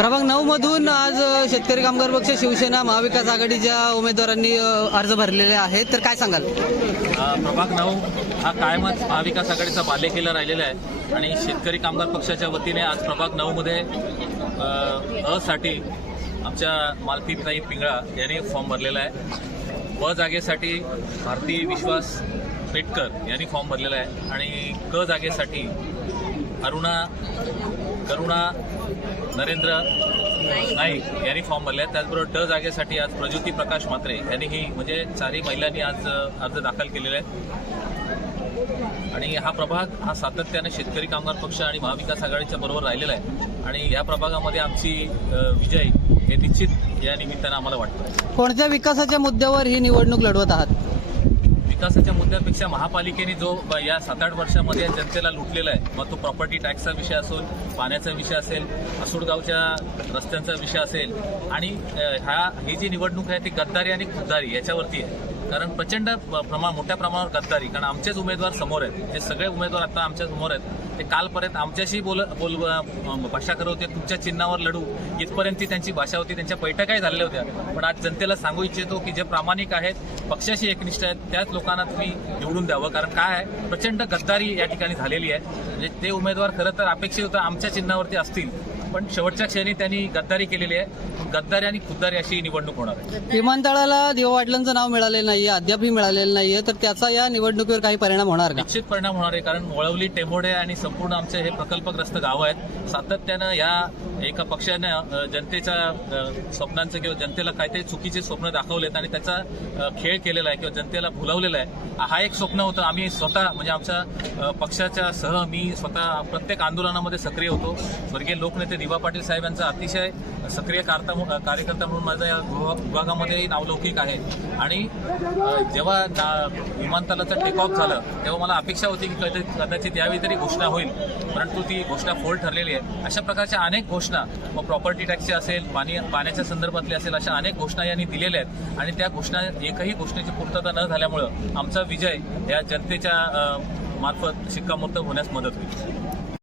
प्रभाग 9 मधून आज शेतकरी कामगार पक्ष, शिवसेना, महाविकास आघाडीच्या उमेदवारांनी अर्ज भरलेले आहेत, तर काय सांगाल? प्रभाग 9 हा कायमच महाविकास आघाडीचा बालेकिल्ला राहिलेला आहे आणि शेतकरी कामगार पक्षाच्या वतीने आज प्रभाग 9 मध्ये साठी आमच्या मालतीताई पिंगळा यांनी फॉर्म भरलेला आहे। जागेसाठी भारती विश्वास पेटकर यांनी फॉर्म भरलेला आहे आणि जागेसाठी करुणा नरेंद्र नाईक यांनी फॉर्म भरले आहेत। त्याचबरोबर जागेसाठी आज प्रज्योती प्रकाश म्हात्रे यांनीही म्हणजे चारही महिलांनी आज अर्ज दाखल केलेले आहेत। आणि हा प्रभाग हा सातत्याने शेतकरी कामगार पक्ष आणि महाविकास आघाडीच्या बरोबर राहिलेला आहे आणि या प्रभागामध्ये आमची विजय हे निश्चित या निमित्तानं आम्हाला वाटतं। कोणत्या विकासाच्या मुद्द्यावर ही निवडणूक लढवत आहात? विकासाच्या मुद्द्यापेक्षा महापालिकेने जो या 7-8 वर्षामध्ये जनतेला लुटलेला आहे, मग तो प्रॉपर्टी टॅक्सचा विषय असेल, पाण्याचा विषय असेल, असुडगावच्या रस्त्यांचा विषय असेल आणि ही जी निवडणूक आहे ती गद्दारी आणि खुद्दारी याच्यावरती आहे। कारण प्रचंड मोठ्या प्रमाणावर गद्दारी, कारण आमचेच उमेदवार समोर आहेत, जे सगळे उमेदवार आता आमच्या समोर आहेत ते कालपर्यंत आमच्याशी भाषा करत होते, तुमच्या चिन्हावर लढू इथपर्यंत त्यांची भाषा होती, त्यांच्या बैठकाही झालेल्या होत्या। पण आज जनतेला सांगू इच्छितो की जे प्रामाणिक आहेत, पक्षाशी एकनिष्ठ आहेत, त्याच लोकांना तुम्ही निवडून द्यावं। कारण काय आहे, प्रचंड गद्दारी या ठिकाणी झालेली आहे। म्हणजे ते उमेदवार खरं तर अपेक्षित होतं आमच्या चिन्हावरती असतील, पण शेवटच्या क्षणी त्यांनी गद्दारी केलेली आहे। गद्दारी आणि खुद्दारी अशी निवडणूक होणार आहे। विमानतळाला दिवा पाटलांचं नाव मिळालेलं नाहीये, अद्यापही मिळालेलं नाहीये, तर त्याचा या निवडणुकीवर काही परिणाम होणार का? निश्चित परिणाम होणार आहे, कारण वळवली, टेंभोडे आणि संपूर्ण आमचे हे प्रकल्पग्रस्त गावं आहेत। सातत्यानं या एका पक्षानं जनतेच्या स्वप्नांचं किंवा जनतेला काहीतरी चुकीचे स्वप्न दाखवलेत आणि त्याचा खेळ केलेला आहे किंवा जनतेला भुलवलेला आहे। हा एक स्वप्न होतं। आम्ही स्वतः म्हणजे आमच्या पक्षाच्या सह मी स्वतः प्रत्येक आंदोलनामध्ये सक्रिय होतो। स्वर्गीय लोकनेते दिवा पाटील साहेब यांचा अतिशय सक्रिय कार्यकर्ता म्हणून माझा या विभागामध्ये नावलौकिक आहे। आणि जेव्हा विमानतळाचं टेक ऑफ झालं तेव्हा मला अपेक्षा होती की कदाचित यावेळी तरी घोषणा होईल, परंतु ती घोषणा फोल ठरलेली आहे। अशा प्रकारच्या अनेक घोषणा, मग प्रॉपर्टी टॅक्सची असेल, पाण्याच्या संदर्भातली असेल, अशा अनेक घोषणा यांनी दिलेल्या आहेत आणि त्या घोषणा एकही घोषणेची पूर्तता न झाल्यामुळं आमचा विजय या जनतेच्या मार्फत शिक्कामोर्तब होण्यास मदत होईल।